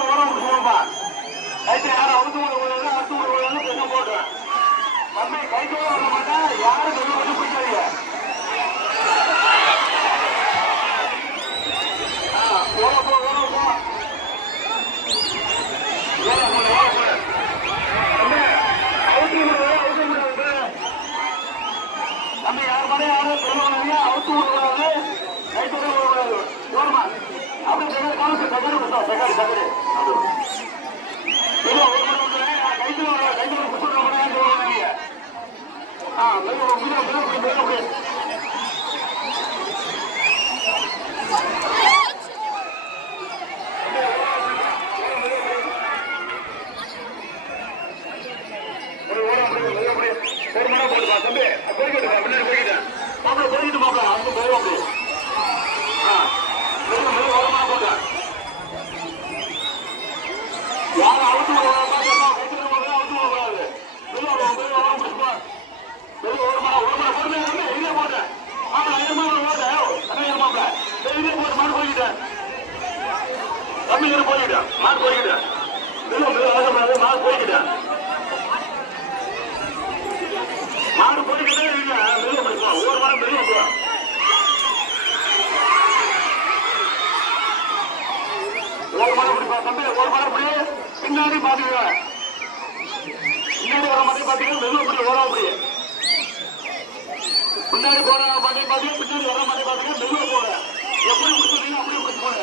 ஓரம் போடுப்பா. கைத்து யாரும் அவுத்து விடுறது அடுத்து விடுறது என்ன போடுறேன் தம்பி கைத்தோட வர மாட்டேன். யாரும் கொஞ்சம் கொஞ்சம் பிடிக்காதீங்க. ஓரம் போ ஓரம் போ. தம்பி யார் மாதிரி யாரும் சொல்லுவாங்க அவுத்து விடுறாங்க. கைத்தோட விடக்கூடாது. ஓரமா அப்படியே காலத்து தகடு கொடுத்தோம். தகடு தகடு யாரும் அவுத்து போய்கிட்டேன் மாடு போய்கிட்டேன் மாடு போய்கிட்டேன் மாடு போய்கிட்டே இல்ல வெளியே போய்க்கலாம். ஒவ்வொரு மரம் வெளியே போ. ஒரு மரம் பிடிப்பா தம்பி. ஒரு மரம் பிடி பின்னாடி பாத்துக்குவேன். பின்னாடி வர மாதிரி பாத்தீங்கன்னா வெளியே பிடி ஓரம் அப்படி முன்னாடி போற மாதிரி பாத்தீங்க. பின்னாடி வர மாதிரி பாத்தீங்கன்னா வெளியே போற. எப்படி பிடிச்சிருக்கீங்க அப்படியே பிடிச்சி போற.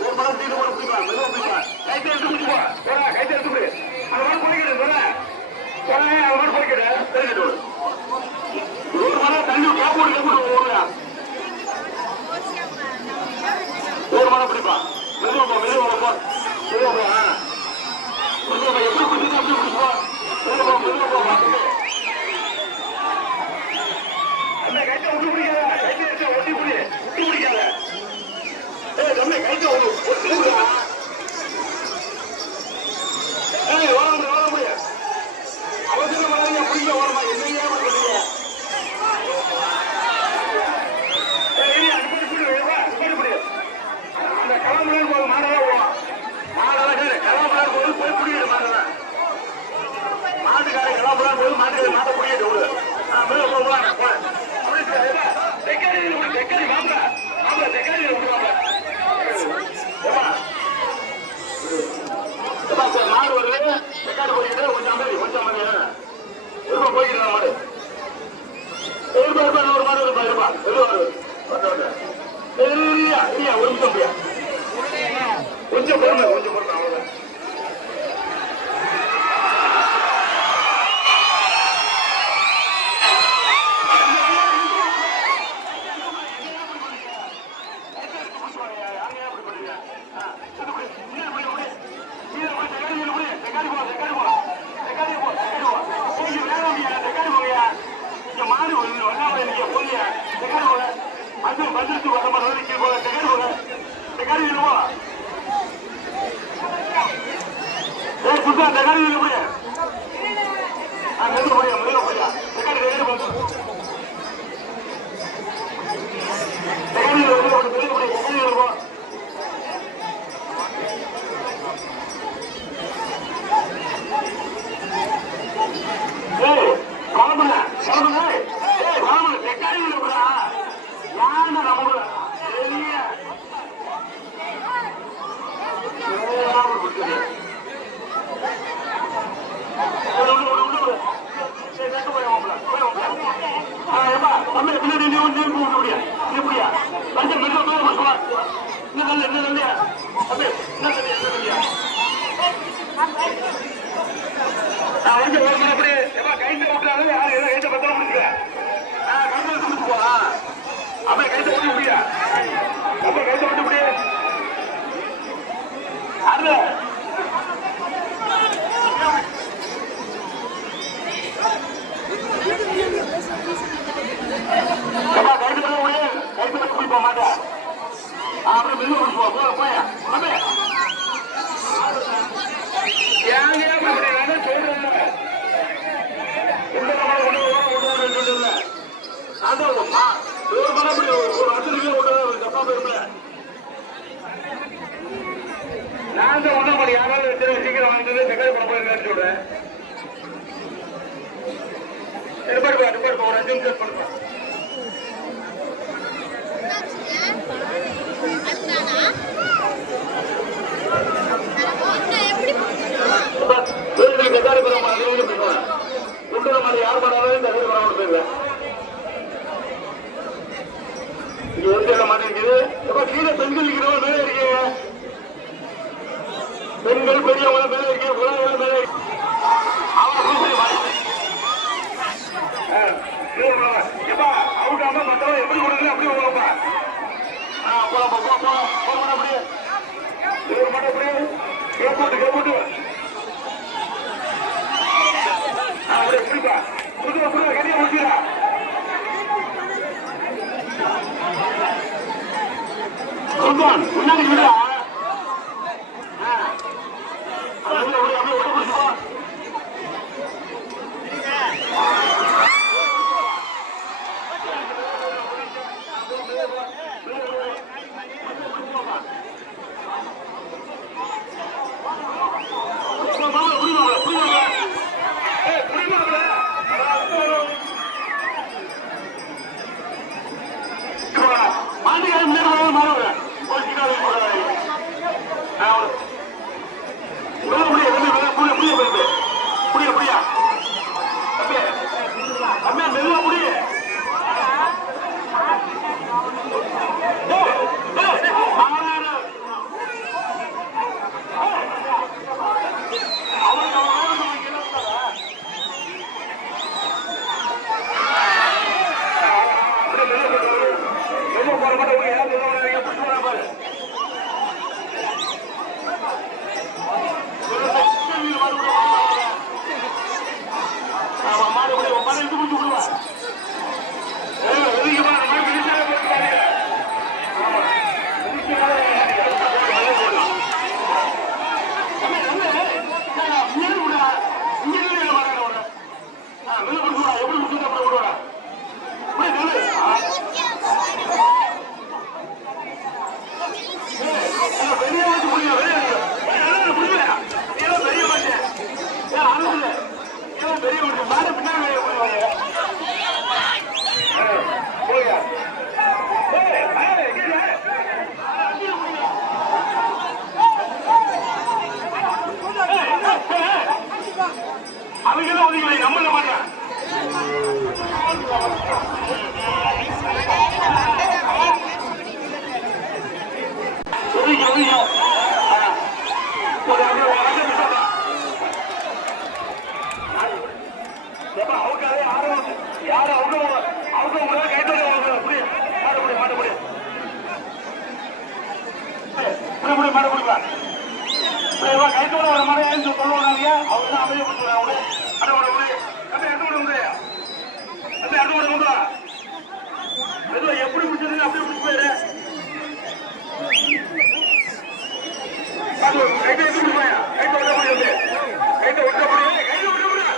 ஒரு மரம் தீட்டு கூட பிடிப்பா. வெளியே பிடிப்பா. கைத்தை எடுத்து பிடிச்சி போ. கைத்தை எடுத்து பிடி. அந்த மாதிரி பிடிக்கிறது அவர் படிக்கிட்டு ஒரு மரம் தண்ணி காப்போடு ஒரு மரம் பிடிப்பா. வெளியே போ வெளியே போ வெளியே போ. எப்படி பிடிச்சி அப்படி பிடிப்பா. வெளியே போ வெளியே போ. அந்த கைத்தை ஒட்டி பிடிக்காத. கைத்தை வச்சு ஒட்டி பிடி. ஒட்டி பிடிக்காத. தம்பி கைத்தை ஒட்டி அவசரம் பண்ணாதீங்க. பிடிக்க ஓரமா என்னையா பண்ணுறீங்க. அந்த கிளம்புறது போது மாடெல்லாம் போவோம். மாடெல்லாம் கிளம்புறது போது போய் பிடிக்கிட்டு மாட்டேன். மாட்டுக்காரை கிளம்புறான் போது மாட்டுக்காரை மாட்டை பிடிக்கிட்டு விடு. போகலாம் தெக்காரி தெக்காரி மாப்பிள மாப்பிள தெக்காரி விட்டுவாங்க. மாடு வருது தெக்காரி போய்கிட்டு கொஞ்சம் அமைதி கொஞ்சம் அமைதி இருப்பா போய்கிட்டு மாடு இருப்பா ஒரு மாடு இருப்பா இருப்பா இல்லையா இல்லையா ஒரு நிமிஷம் அப்படியா கொஞ்சம் பொறுமை கொஞ்சம் பொறுமை அவ்வளவுதான். ஒரு நான் தான் ஒன்றும் பண்ணி யாராவது சீக்கிரம் வாங்கிட்டு செகண்ட் பண்ண போயிருக்கேன்னு சொல்றேன். எடுப்பாடு ஒரு 5 நிமிஷம் பண்ணுறேன். யார் பண்ணாலும் தகுதி பண்ண போயிருவேன். இங்க ஒரு மாட்டேங்குது. கீழே பெண்கள் இருக்கிறவங்க மேலே இருக்கீங்க. பெண்கள் பெரியவங்க மேலே இருக்கீங்க. குழந்தைகள் மேலே அவுட்டாம மற்றவங்க எப்படி கொடுக்கல அப்படி போகப்பா. அப்படியே அப்படியே கேட்டு அப்படியே புரிப்பா புது புரியா கட்டியா முடிச்சுடா. முன்னாடி விடா கைத்தோட வர மாதிரி சொல்லுவாங்க. அவங்க தான் அமைய கொடுத்துருவாங்க. எப்படி முடிச்சது அப்படி முடிச்சு போயிரு. கைத்தை எடுத்து போயா கைத்த விட முடியாது. கைத்த விட்ட முடியாது. கைத்த விட்ட முடியாது.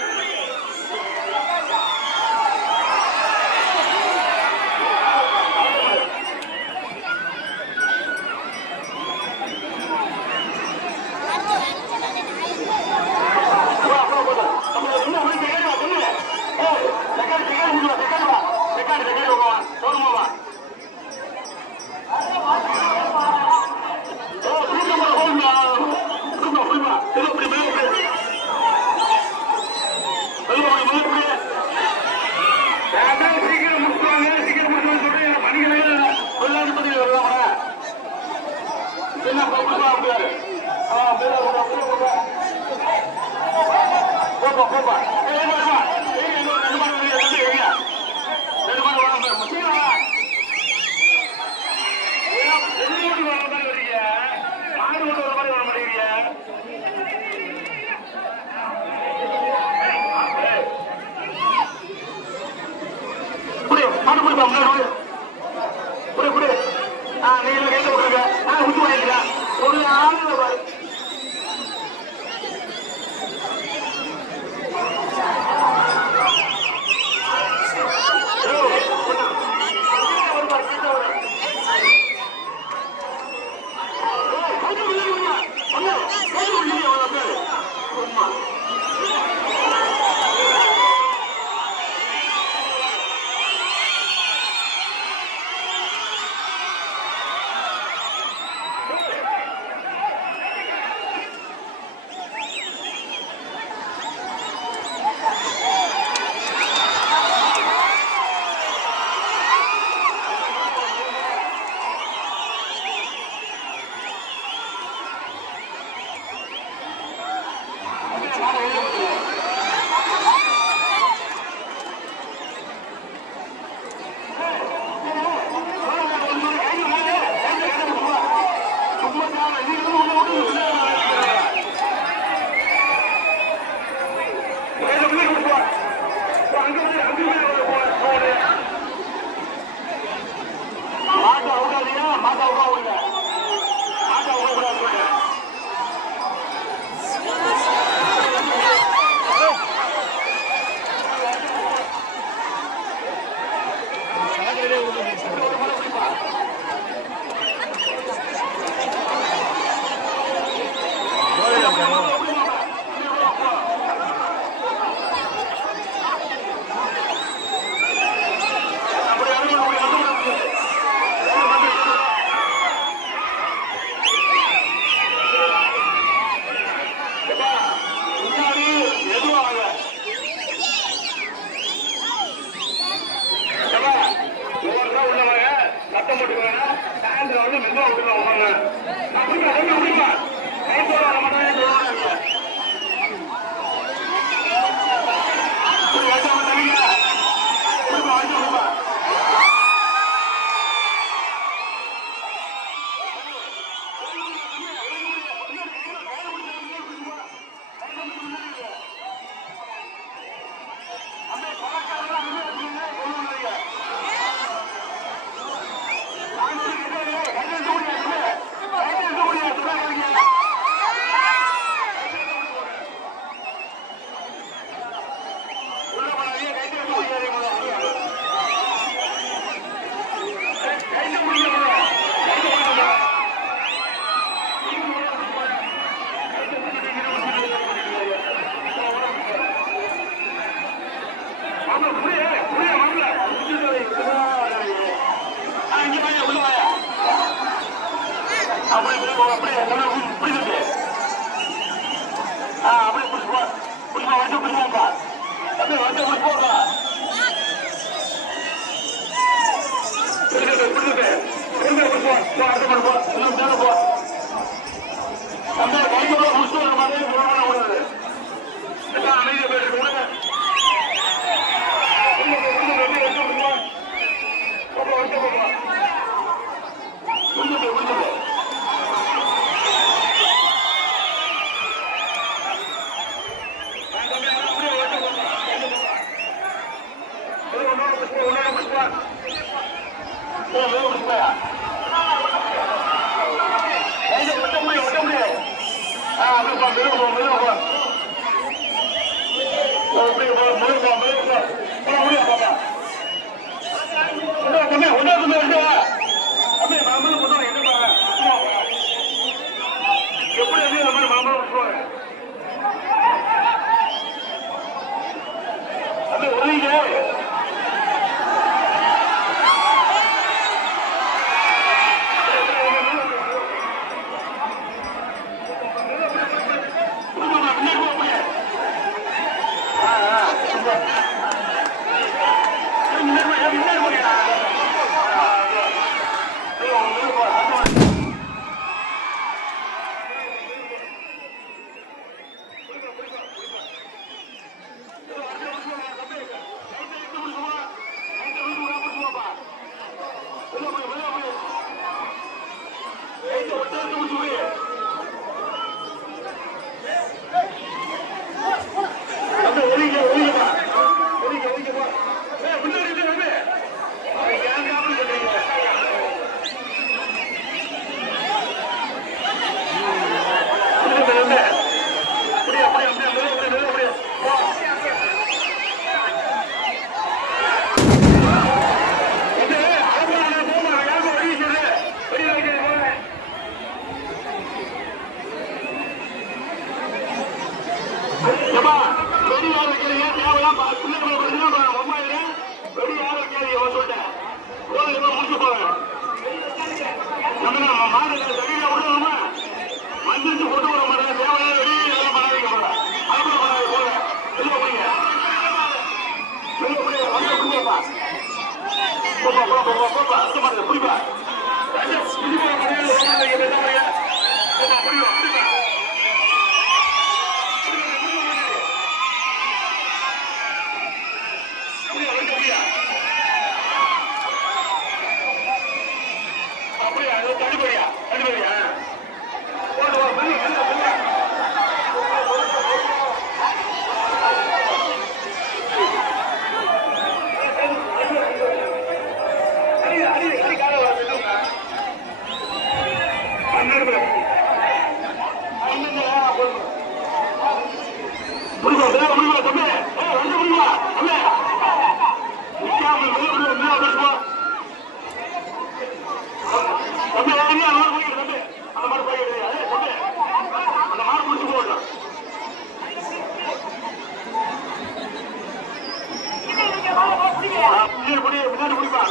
முன்னாடி குடிப்பா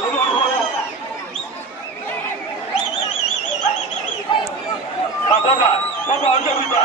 பாப்பா பாப்பா வந்து குடிப்பா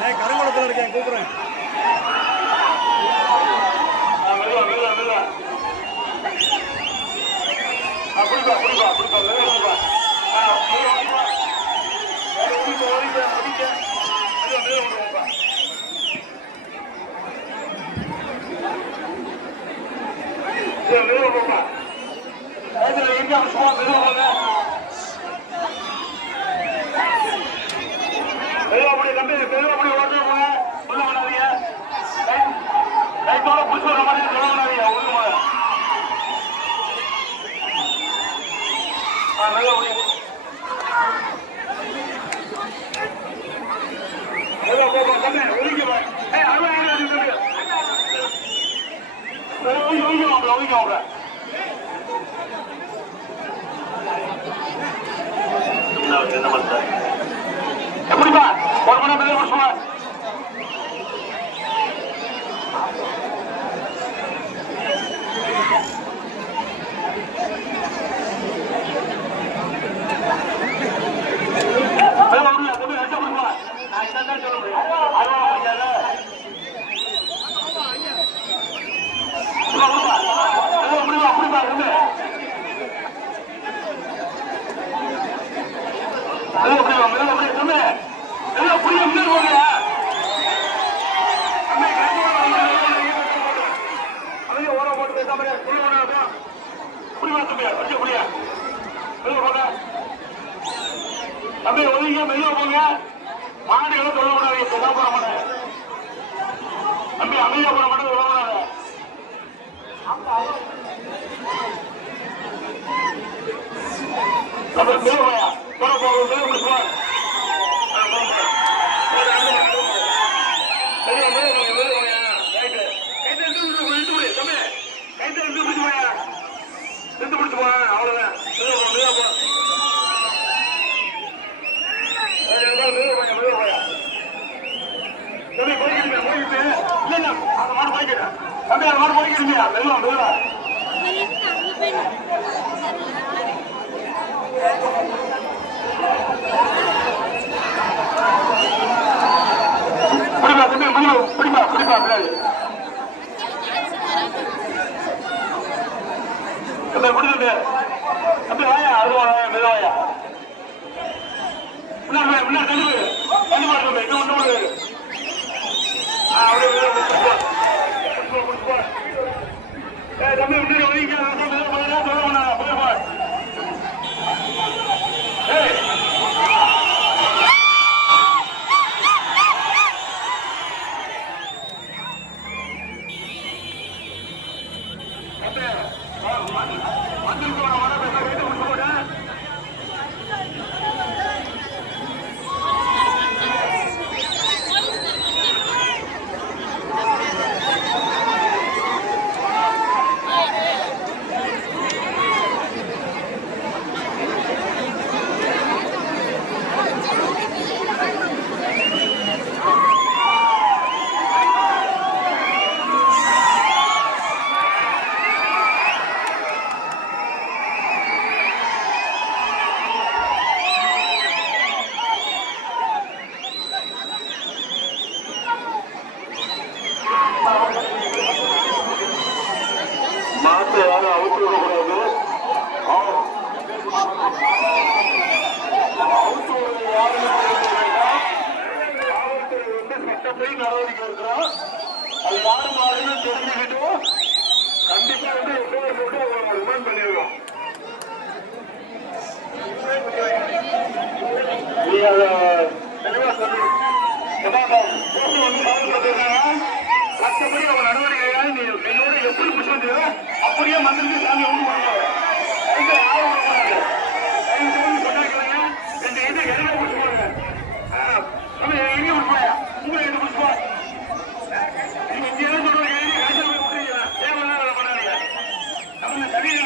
ஐயா கருங்குளத்தில் இருக்கேன் கூப்பிடுறேன். எப்படிப்பா ஒரு மணி நேரம் சொல்லுவாங்க. தம்பி ஒதுங்க மெல்ல போங்க. மாடுகளை சொல்ல கூடாது. போட மாட்டேன் தம்பி, அமைதியா போட மாட்டேன், சொல்ல கூடாது. அப்புறம் மெல்ல போயா போட போக முடிச்சுவான். அவ்வளவுதான். நடவடிக்கை இருக்கிறோம். அது யாரு மாதிரி தெரிஞ்சுக்கிட்டோம். கண்டிப்பா ரிமாண்ட் பண்ணிடுவோம். நீ அதை தெளிவா சொல்லி மற்றபடி அவங்க நடவடிக்கையாக நீ என்னோட எப்படி முடிச்சு அப்படியே மந்திரிக்கு சாமி ஒன்று பண்ணுவாங்க. சொன்னாங்க ரெண்டு இது எங்க முடிச்சுவாங்க. எங்க முடிச்சுவாங்க உங்களை எங்க முடிச்சுவா நீங்க இந்தியா சொல்றீங்க. ஏன் பண்ணாங்க அவங்க சரியாக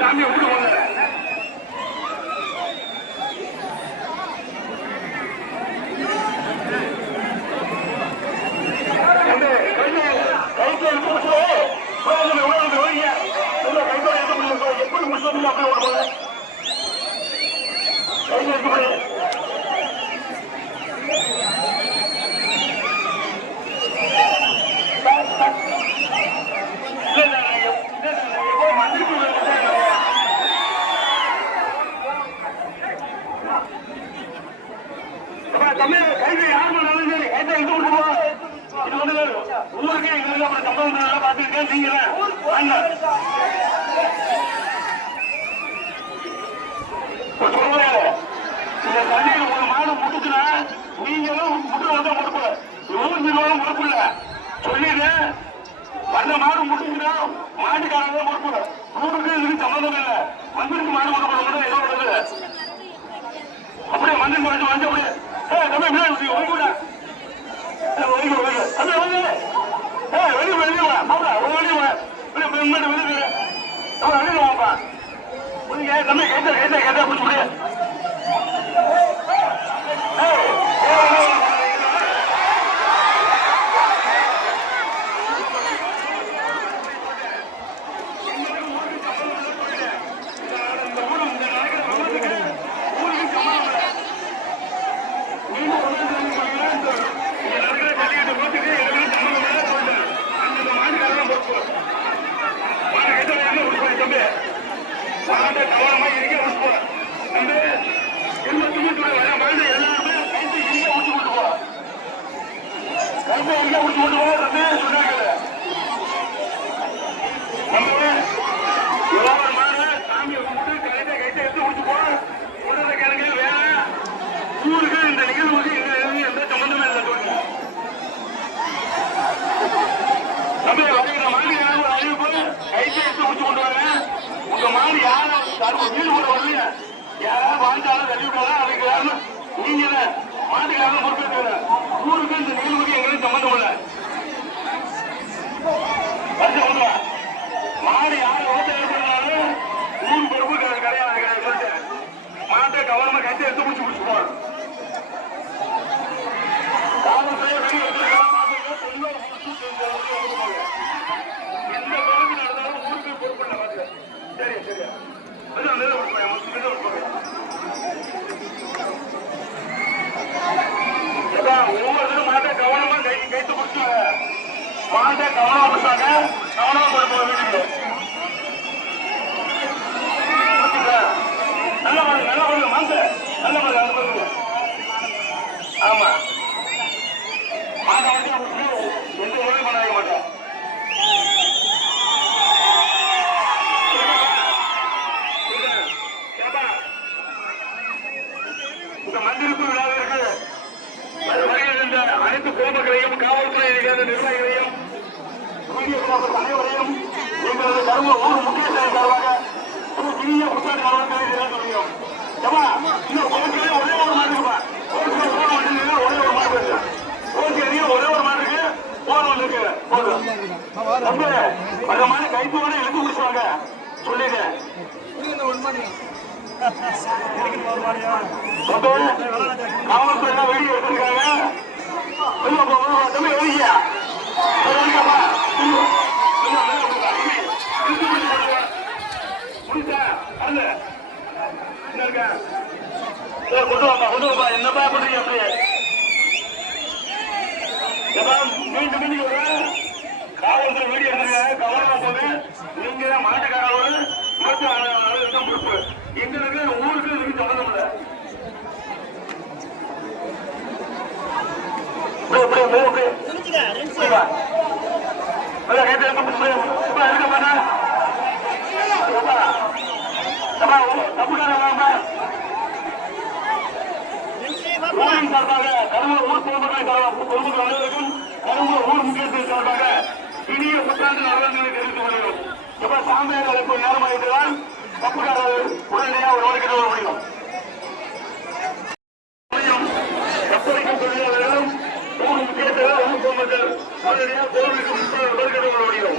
சாமி எப்படி போங்க எப்படி முடிச்சு கைது யார் பண்ணாலும் சரி கைதை இது பண்ணுவோம். இது வந்து ஊருக்கே எங்களுக்கு சம்பவம் பார்த்துருக்கேன். நீங்க இந்த தண்ணியில ஒரு மாடு முட்டுச்சுன்னா நீங்களும் முட்டு வந்தா முடுப்பு ஊர் நிர்வாகம் முடுப்பு இல்ல சொல்லிடு. வந்த மாடு முட்டுச்சுன்னா மாட்டுக்காரங்க முடுப்பு ஊருக்கு இதுக்கு சம்பந்தம் இல்லை. மந்திரிக்கு மாடு முடுப்பு ஏதோ வருது அப்படியே மந்திரி குறைச்சு வந்து அப்படியே வீடு கூட வரலையா யாராவது வாழ்ந்தாலும் தள்ளி விட்டாலும் அதுக்கு யாரும் நீங்க மாட்டுக்காரங்க பொறுப்பேற்க ஊருக்கு இந்த நிகழ்வுக்கு எங்களுக்கு சம்பந்தம் இல்லை. மாடு யாரு ஓட்ட ஏற்படுறாலும் ஊர் பொறுப்பு கிடையாது சொல்லிட்டு மாட்டை கவனமா கட்டி எடுத்து முடிச்சு முடிச்சுப்போம். காவல்துறை வெளியே எந்த பகுதி நடந்தாலும் ஊருக்கு பொறுப்பு இல்லை பார்த்து. சரி சரியா ஒவ்வொருத்தரும் மாட்டை கவனமா கைத்து முடிச்சாங்க. மாட்டை கவனமா முடிச்சாங்க. கவனமா கொடுப்போம் வீட்டுக்கு. நல்ல மாதிரி நல்ல மாதிரி மாங்க நல்ல மாதிரி அனுப்புங்க. ஆமா மாட்டை வந்து எந்த உதவி பண்ண மாட்டேன். இந்த மந்திரிப்பு விழாவிற்கு வருகின்ற அனைத்து பொதுமக்களையும் காவல்துறை நிர்வாகிகளையும் அனைவரையும் எங்களது கருவ ஊர் முக்கியத்துவம் சார்பாக ஒரு சிறிய புத்தாண்டு முடியும். ஒரே ஒரு மாடு இருப்பா ஒரே ஒரு மாடு ஒரே ஒரு மாட்டுக்கு போன் வந்துருக்கு போதும். அந்த மாதிரி கைத்தோட இழுத்து முடிச்சுவாங்க சொல்லிட்டு காவல்துறை வெளியே எடுத்திருக்காங்க. தம்பி வெளியா என்னப்பா பண்றீங்க மீண்டும் மீண்டும் காவல்துறை வீடியோ எடுத்திருக்காங்க. கவனமா போது நீங்க மாட்டுக்காரோட பொறுப்பு. எங்களுக்கு ஊருக்கு இதுக்கு சம்பந்தம் இல்லை. பொதுமக்கள் அனைவருக்கும் கருவூர் ஊர் முக்கியத்துவம் சார்பாக இனிய புத்தாண்டு நலன்களை தெரிவித்துக் கொள்கிறோம். எப்ப சாமியார் அழைப்பு நேரமாயிட்டுதான் தப்புக்காரர் உடனடியாக ஒரு வழக்கிட முடியும். கப்பலிக்கும் தொழிலாளர்களும் ஊர் முக்கியத்துவம் ஊர் பொதுமக்கள் உடனடியாக கோவிலுக்கு வழக்கிட முடியும்.